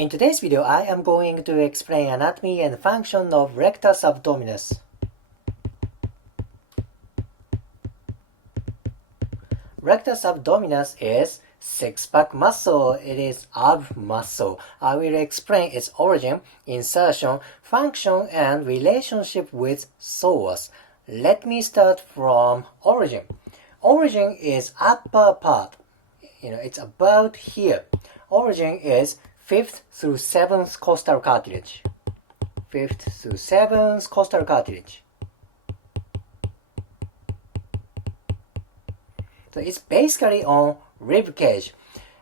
In today's video, I am going to explain anatomy and function of rectus abdominis. Rectus abdominis is six-pack muscle. It is ab muscle. I will explain its origin, insertion, function, and relationship with psoas. Let me start from origin. Origin is upper part. It's about here. Origin is 5th through 7th costal cartilage. 5th through 7th costal cartilage. So it's basically on rib cage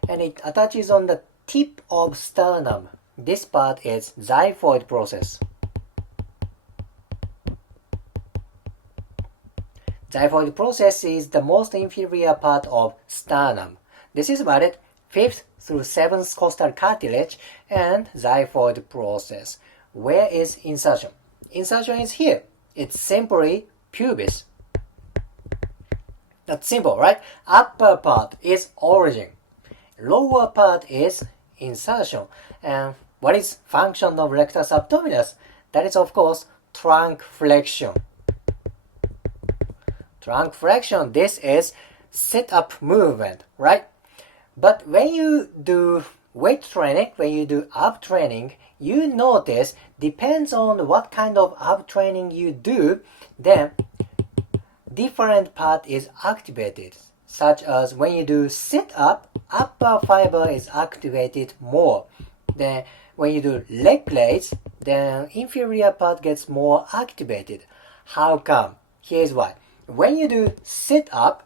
and it attaches on the tip of sternum. This part is xiphoid process. Xiphoid process is the most inferior part of sternum. This is about it. 5th through 7th costal cartilage and xiphoid process. Where is insertion? Insertion is here. It's simply pubis. That's simple, right? Upper part is origin. Lower part is insertion. And what is function of rectus abdominis? That is, of course, trunk flexion. Trunk flexion, this is sit-up movement, right? But when you do weight training, when you do ab training, you notice, depends on what kind of ab training you do, then different part is activated. Such as when you do sit-up, upper fiber is activated more. Then when you do leg raise, then inferior part gets more activated. How come? Here's why. When you do sit-up,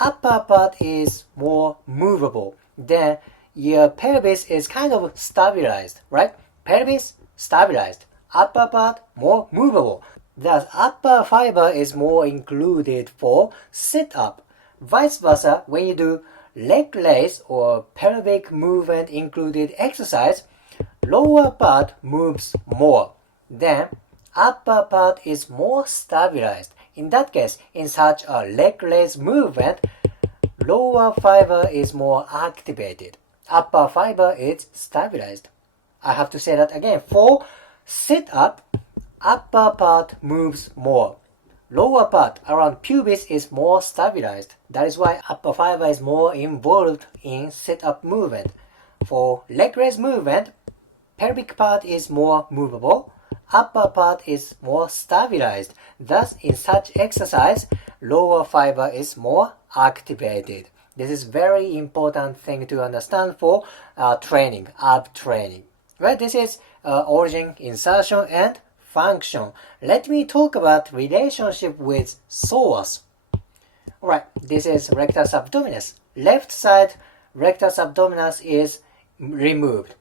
upper part is more movable. Then your pelvis is kind of stabilized, right? Pelvis stabilized. Upper part more movable. Thus, upper fiber is more included for sit-up. Vice versa, when you do leg raise or pelvic movement included exercise, lower part moves more. Then, upper part is more stabilized. In that case, in such a leg raise movement, lower fiber is more activated. Upper fiber is stabilized. I have to say that again. For sit-up, upper part moves more. Lower part around pubis is more stabilized. That is why upper fiber is more involved in sit-up movement. For leg raise movement, pelvic part is more movable. Upper part is more stabilized. Thus, in such exercise, lower fiber is more activated. This is very important thing to understand for training, ab training. Right? This is origin, insertion, and function. Let me talk about relationship with psoas. Alright, this is rectus abdominis. Left side rectus abdominis is removed.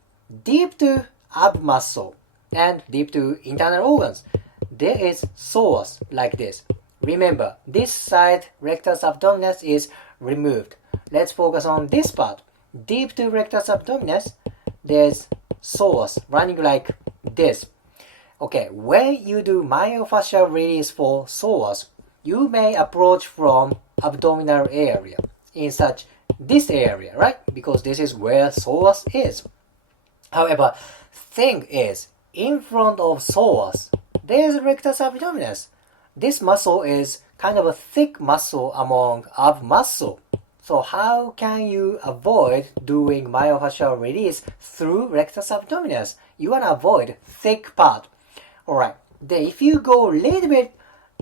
Deep to ab muscle and deep to internal organs, there is psoas like this. Remember, this side rectus abdominis is removed. Let's focus on this part. Deep to rectus abdominis, there's psoas running like this. Okay, when you do myofascial release for psoas, you may approach from abdominal area in such this area, right? Because this is where psoas is. However, thing is, in front of psoas, there's rectus abdominis. This muscle is kind of a thick muscle among ab muscle. So how can you avoid doing myofascial release through rectus abdominis? You want to avoid thick part. Alright, then if you go a little bit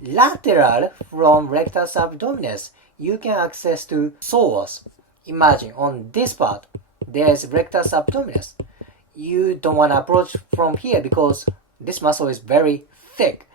lateral from rectus abdominis, you can access to psoas. Imagine on this part, there's rectus abdominis. You don't want to approach from here because this muscle is very thick.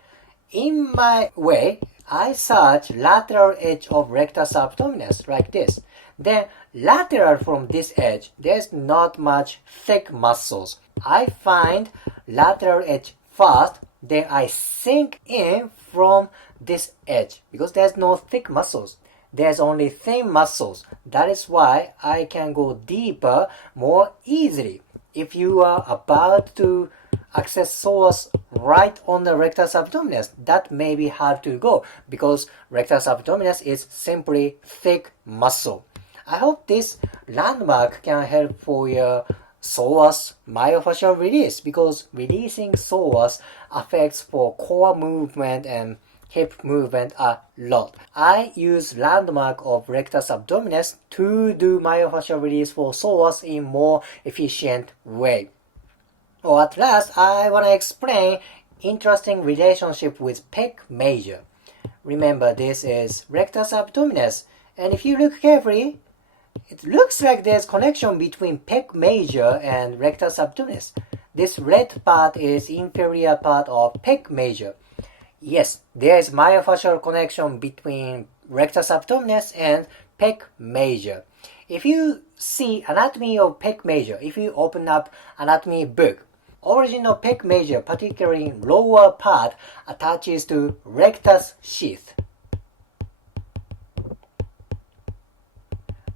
In my way, I search lateral edge of rectus abdominis like this. Then lateral from this edge, there's not much thick muscles. I find lateral edge first, then I sink in from this edge because there's no thick muscles. There's only thin muscles. That is why I can go deeper more easily. If you are about to access psoas right on the rectus abdominis, that may be hard to go because rectus abdominis is simply thick muscle. I hope this landmark can help for your psoas myofascial release, because releasing psoas affects for core movement and hip movement a lot. I use landmark of rectus abdominis to do myofascial release for psoas in more efficient way. Or at last, I want to explain interesting relationship with pec major. Remember, this is rectus abdominis, and if you look carefully, it looks like there's connection between pec major and rectus abdominis. This red part is inferior part of pec major. Yes, there is myofascial connection between rectus abdominis and pec major. If you see anatomy of pec major, if you open up anatomy book, origin of pec major, particularly lower part, attaches to rectus sheath.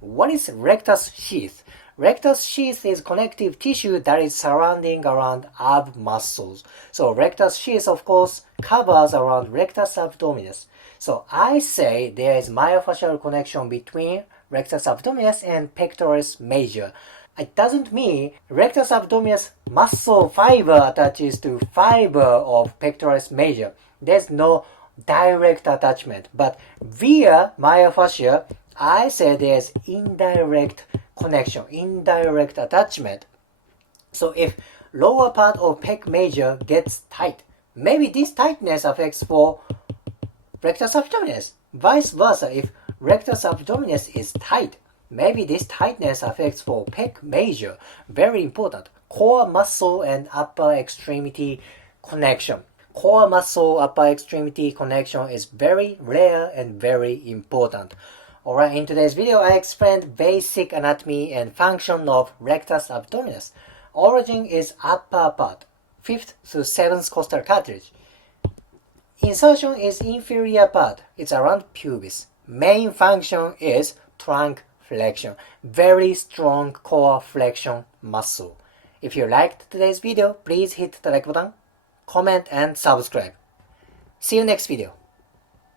What is rectus sheath? Rectus sheath is connective tissue that is surrounding around ab muscles. So rectus sheath, of course, covers around rectus abdominis. So I say there is myofascial connection between rectus abdominis and pectoralis major. It doesn't mean rectus abdominis muscle fiber attaches to fiber of pectoralis major. There's no direct attachment, but via myofascia, I say there's indirect connection, indirect attachment. So if lower part of pec major gets tight, maybe this tightness affects for rectus abdominis. Vice versa, if rectus abdominis is tight, maybe this tightness affects for pec major. Very important. Core muscle and upper extremity connection. Core muscle upper extremity connection is very rare and very important. Alright, in today's video I explained basic anatomy and function of rectus abdominis. Origin is upper part, 5th to 7th costal cartilage. Insertion is inferior part, it's around pubis. Main function is trunk flexion. Very strong core flexion muscle. If you liked today's video, please hit the like button, comment and subscribe. See you next video.